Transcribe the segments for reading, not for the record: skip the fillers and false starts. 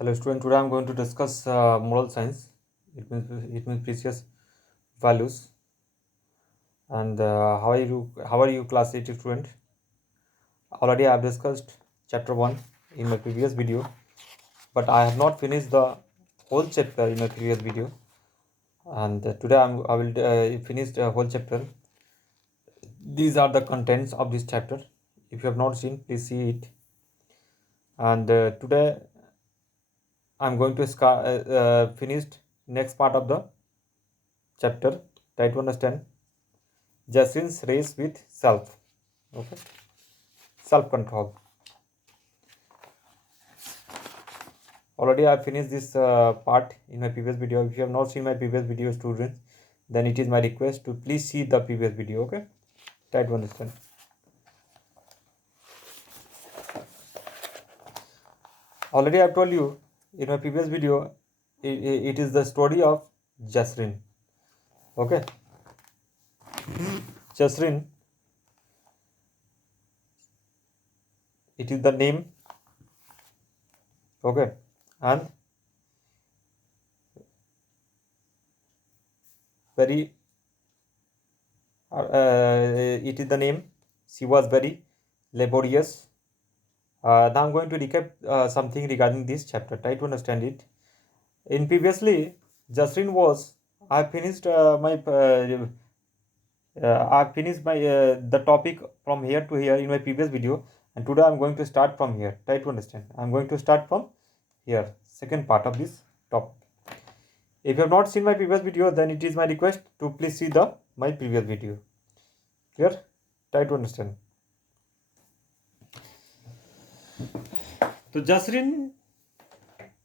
Hello student, today I am going to discuss moral science. It means precious values. And how are you class 8 student? Already I have discussed chapter 1 in my previous video, but I have not finished the whole chapter in my previous video. And today I will finish the whole chapter. These are the contents of this chapter. If you have not seen, please see it. And today I am going to finish next part of the chapter. Try to understand Justin's race with self. Okay, self control. Already I finished this part in my previous video. If you have not seen my previous video, students, then it is my request to please see the previous video. Okay, try to understand. Already I've told you in my previous video, it is the story of Jasrin. Okay, Jasrin, it is the name. Okay, and very it is the name. She was very laborious. Now I'm going to recap something regarding this chapter. Try to understand it. In previously, Jasrin was I finished the topic from here to here in my previous video, and today I'm going to start from here. Try to understand. I'm going to start from here, second part of this topic. If you have not seen my previous video, then it is my request to please see the my previous video. Clear? Try to understand. So Jasrin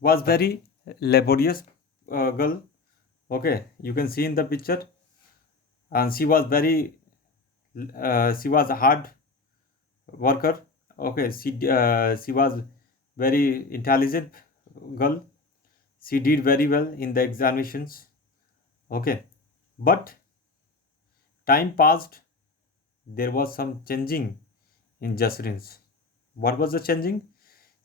was very laborious girl. Okay, you can see in the picture, and she was she was a hard worker. Okay, she was very intelligent girl. She did very well in the examinations. Okay, but time passed. There was some changing in Jasrin's. What was the changing?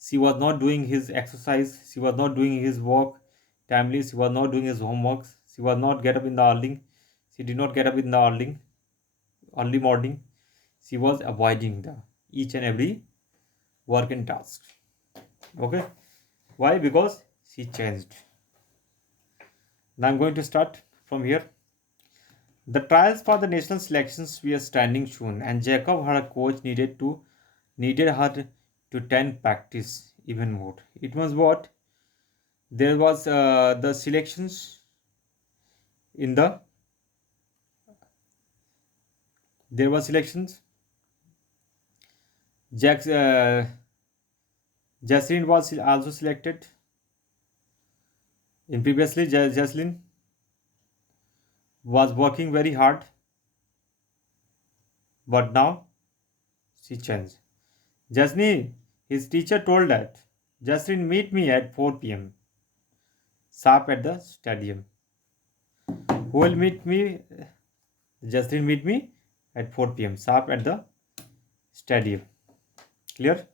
She was not doing his exercise. She was not doing his work timely. She was not doing his homeworks. She was not get up in the early. She did not get up in the early morning. She was avoiding the each and every work and task. Okay, why? Because she changed. Now I'm going to start from here. The trials for the national selections were standing soon, and Jacob, her coach, needed her to tend practice even more. It was what there was the selections in the there was selections. Jack Jaslyn was also selected. In previously, Jaslyn was working very hard, but now she changed. Jasni, his teacher told that Jaslyn meet me at 4 p.m. sharp at the stadium. Who will meet me? Jaslyn meet me at 4 p.m. sharp at the stadium. Clear?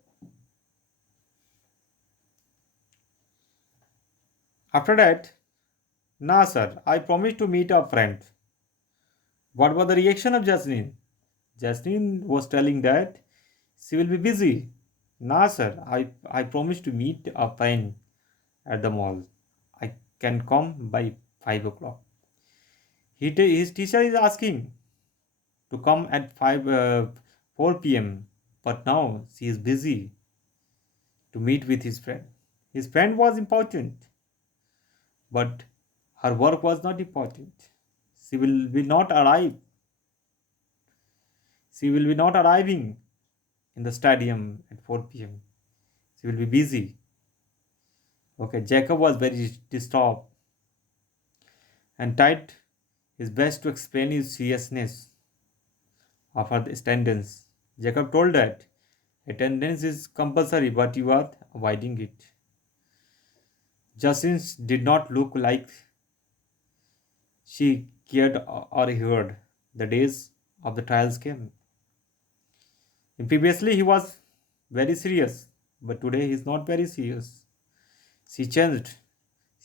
After that, nah, sir, I promised to meet a friend. What was the reaction of Jasmine? Jasmine was telling that she will be busy. Nah, sir, I promised to meet a friend at the mall. I can come by 5 o'clock. His teacher is asking to come at 4 p.m. But now she is busy to meet with his friend. His friend was important, but her work was not important. She will be not arrive. She will be not arriving in the stadium at 4 p.m. She will be busy. Okay, Jacob was very disturbed and tried his best to explain his seriousness of her attendance. Jacob told that attendance is compulsory, but you are avoiding it. Justin did not look like she cared or heard. The days of the trials came. And previously, he was very serious, but today he is not very serious. She changed.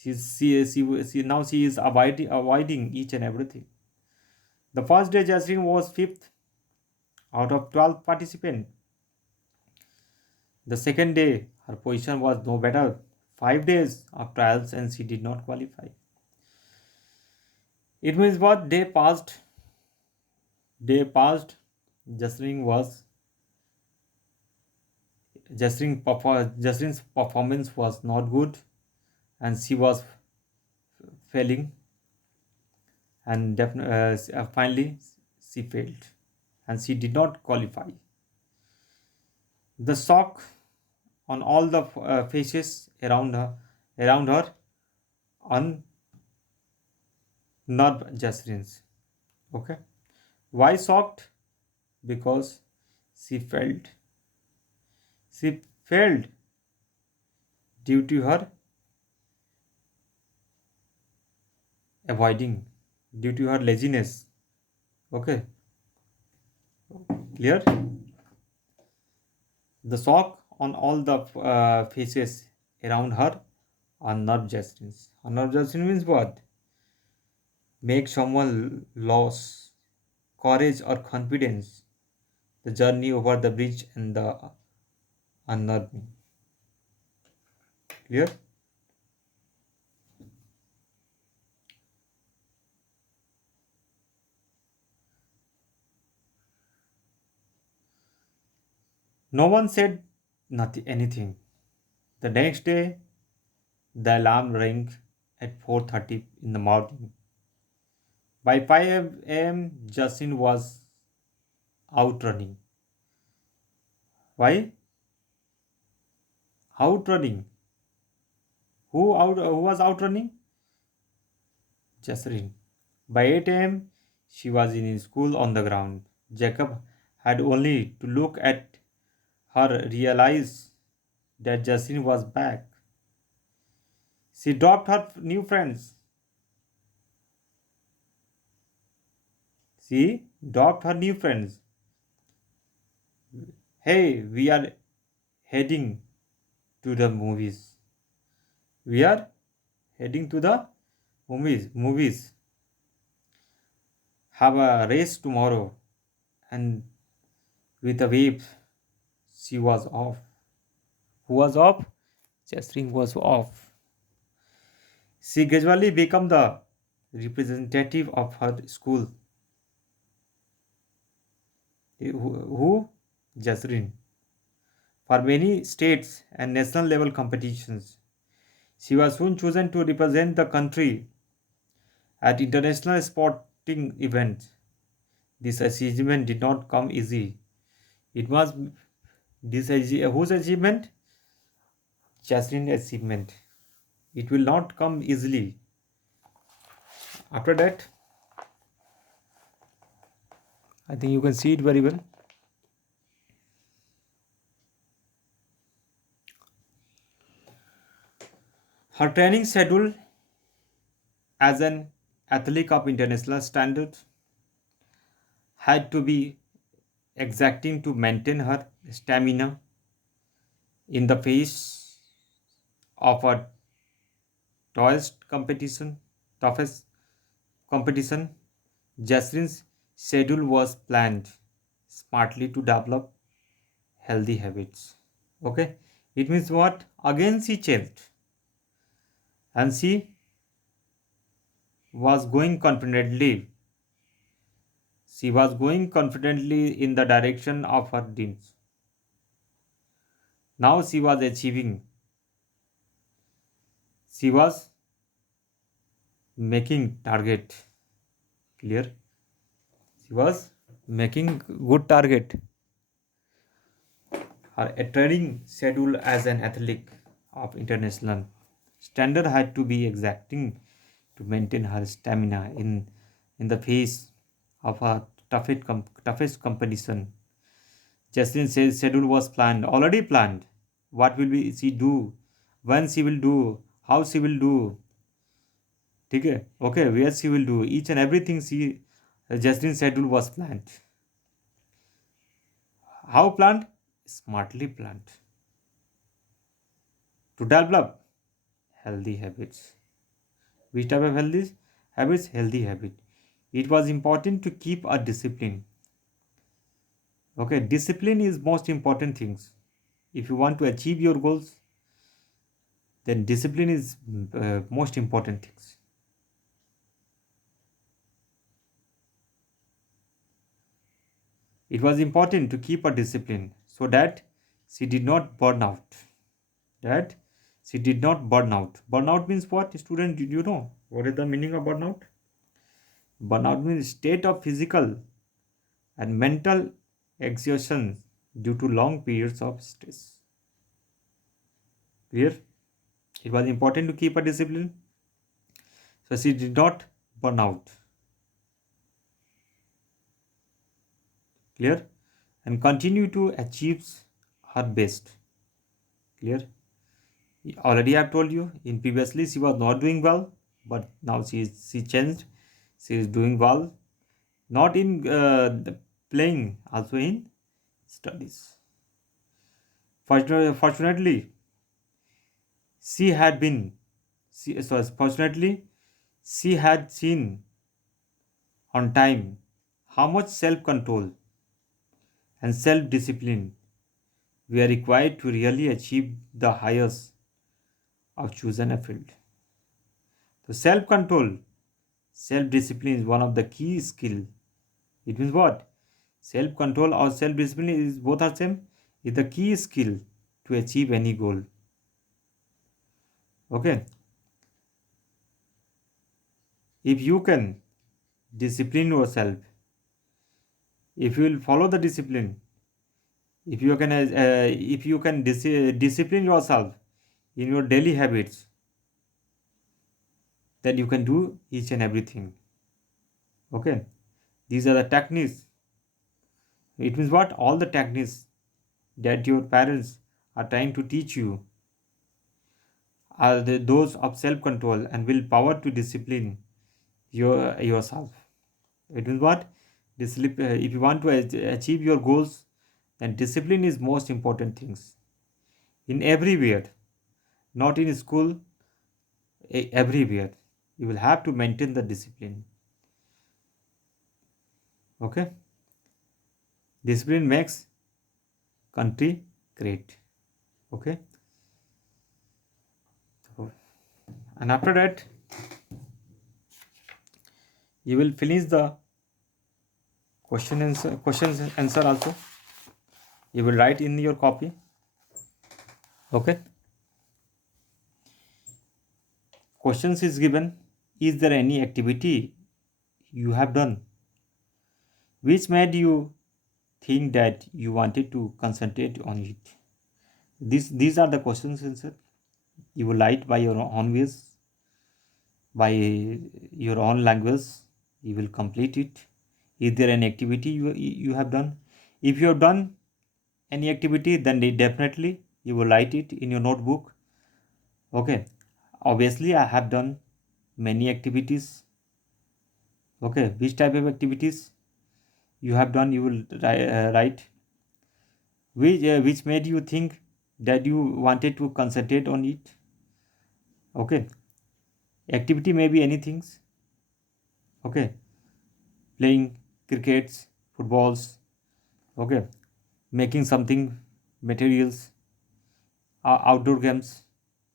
Now she is avoiding each and everything. The first day, Jasmine was fifth out of 12 participants. The second day, her position was no better. 5 days of trials and she did not qualify. It means what? Day passed. Jasmine was Jasmine's performance was not good, and she was failing, and finally she failed, and she did not qualify. The shock on all the faces around her unnerved Jasmine's. Okay, why shocked? Because she failed. She failed due to her avoiding, due to her laziness. Okay, clear? The shock on all the faces around her are nerve gestures. A nerve gesture means what? Make someone lose courage or confidence. The journey over the bridge and the unnerving. Clear? No one said nothing, anything. The next day, the alarm rang at 4:30 in the morning. By 5 a.m., Justin was out running. Why? Out running. Who was out running? Jasrin. By 8 a.m., she was in school on the ground. Jacob had only to look at her realize that Jasrin was back. She dropped her new friends. She dropped her new friends. Hey, we are heading to the movies. We are heading to the movies. Have a race tomorrow. And with a wave, she was off. Who was off? Jasrin was off. She gradually became the representative of her school. Who? Jasrin. For many states and national level competitions, she was soon chosen to represent the country at international sporting events. This achievement did not come easy. It was whose achievement? Jasrin's achievement. It will not come easily. After that, I think you can see it very well. Her training schedule as an athlete of international standard had to be exacting to maintain her stamina in the face of a toughest competition. Toughest competition. Jasrin's schedule was planned smartly to develop healthy habits. Okay, it means what? Again, she changed, and she was going confidently. She was going confidently in the direction of her dreams. Now she was achieving. She was making target. Clear? She was making good target. Her training schedule as an athlete of international standard had to be exacting to maintain her stamina in the face of her toughest competition. Jesslyn says schedule was planned, already planned. What will she do? When she will do? How she will do? Okay, okay, where she will do? Each and everything Jesslyn's schedule was planned. How planned? Smartly planned. To develop healthy habits. Which type of healthy habits? Healthy habit. It was important to keep a discipline. Okay, discipline is most important things. If you want to achieve your goals, then discipline is most important things. It was important to keep a discipline so that she did not burn out. That she did not burn out. Burnout means what? Student, did you know what is the meaning of burnout? Burnout means state of physical and mental exhaustion due to long periods of stress. Clear? It was important to keep a discipline, so she did not burn out. Clear? And continue to achieve her best. Clear? Already I have told you in previously she was not doing well, but now she changed. She is doing well, not in the playing, also in studies. Fortunately, she had been. Fortunately, she had seen on time how much self-control and self-discipline were required to really achieve the highest of chosen a field. So self-control, self-discipline is one of the key skill. It means what? Self-control or self-discipline is both are same. Is the key skill to achieve any goal. Okay. If you can discipline yourself, if you will follow the discipline, if you can discipline yourself in your daily habits, then you can do each and everything. Okay. These are the techniques. It means what? All the techniques that your parents are trying to teach you are those of self-control and willpower to discipline yourself. It means what? If you want to achieve your goals, then discipline is most important things in everywhere, not in school, everywhere. You will have to maintain the discipline. Okay, discipline makes country great. Okay, and after that, you will finish the questions answer also. You will write in your copy. Okay. Questions is given. Is there any activity you have done which made you think that you wanted to concentrate on it? These are the questions answered. You will write by your own ways, by your own language. You will complete it. Is there any activity you have done? If you have done any activity, then definitely you will write it in your notebook. Okay. Obviously, I have done many activities. Okay. Which type of activities you have done? You will write. Which made you think that you wanted to concentrate on it. Okay. Activity may be anything. Okay. Playing crickets, footballs. Okay. Making something, materials, outdoor games,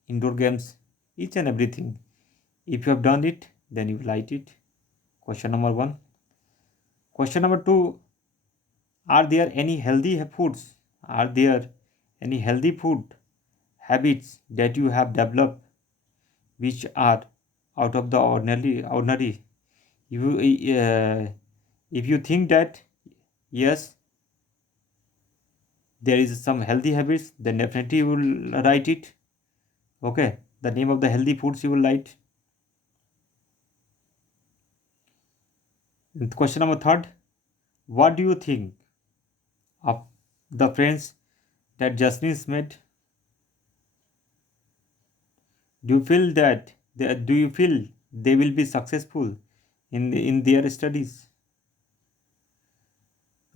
indoor games, each and everything. If you have done it, then you write it. Question number 1. Question number 2. Are there any healthy foods? Are there any healthy food habits that you have developed which are out of the ordinary? If you think that yes, there is some healthy habits, then definitely you will write it. Okay, the name of the healthy foods you will write. And question number 3. What do you think of the friends that Jasmin's made? Do you feel they will be successful in their studies?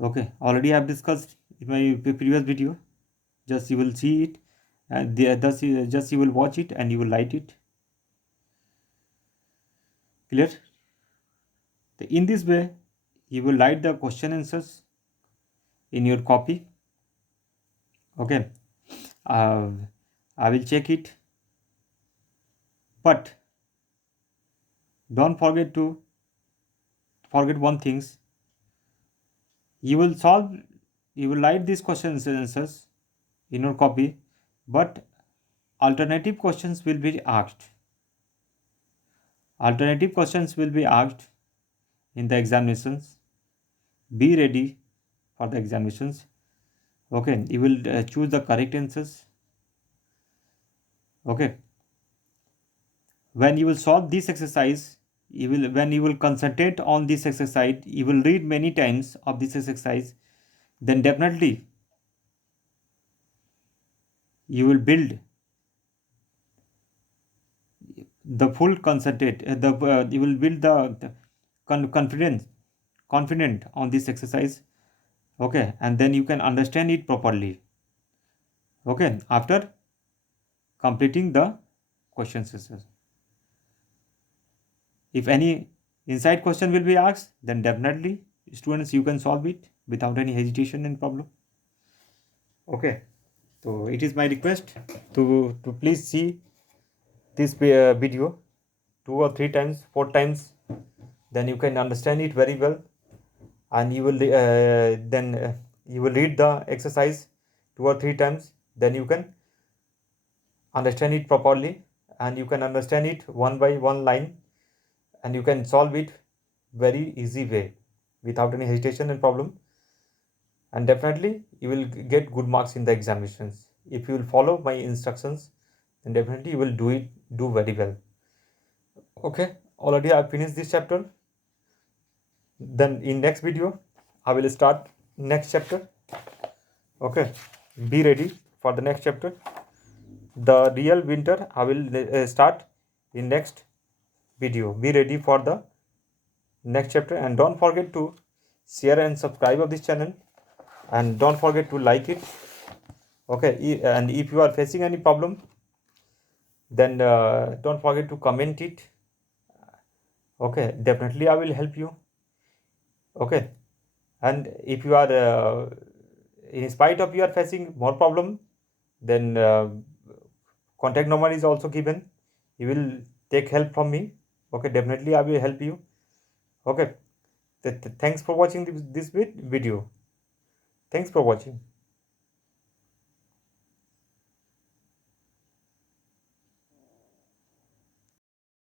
Okay, already I have discussed in my previous video. Just you will see it, and just you will watch it and you will write it. Clear? In this way, you will write the question answers in your copy. Okay. I will check it, but don't forget one things. You will write these questions and answers in your copy, but alternative questions will be asked. Alternative questions will be asked in the examinations. Be ready for the examinations. Okay, you will choose the correct answers. Okay, when you will solve this exercise, when you will concentrate on this exercise, you will read many times of this exercise, then definitely you will build the full concentrate you will build the confident on this exercise. Okay, and then you can understand it properly. Okay, after completing the questions answers. If any inside question will be asked, then definitely students you can solve it without any hesitation and problem. Okay, so it is my request to please see this video 2 or 3 times, 4 times, then you can understand it very well, and you will then you will read the exercise 2 or 3 times, then you can understand it properly, and you can understand it one by one line, and you can solve it very easy way without any hesitation and problem, and definitely you will get good marks in the examinations. If you will follow my instructions, then definitely you will do very well. Okay, already I finished this chapter. Then in next video I will start next chapter. Okay, be ready for the next chapter. The real winter I will start in next video. Be ready for the next chapter, and don't forget to share and subscribe of this channel, and don't forget to like it. Okay, and if you are facing any problem, then don't forget to comment it. Okay, definitely I will help you. Okay, and if you are in spite of you are facing more problem, then contact number is also given. You will take help from me. Okay, definitely I will help you. Okay, thanks for watching this video. Thanks for watching.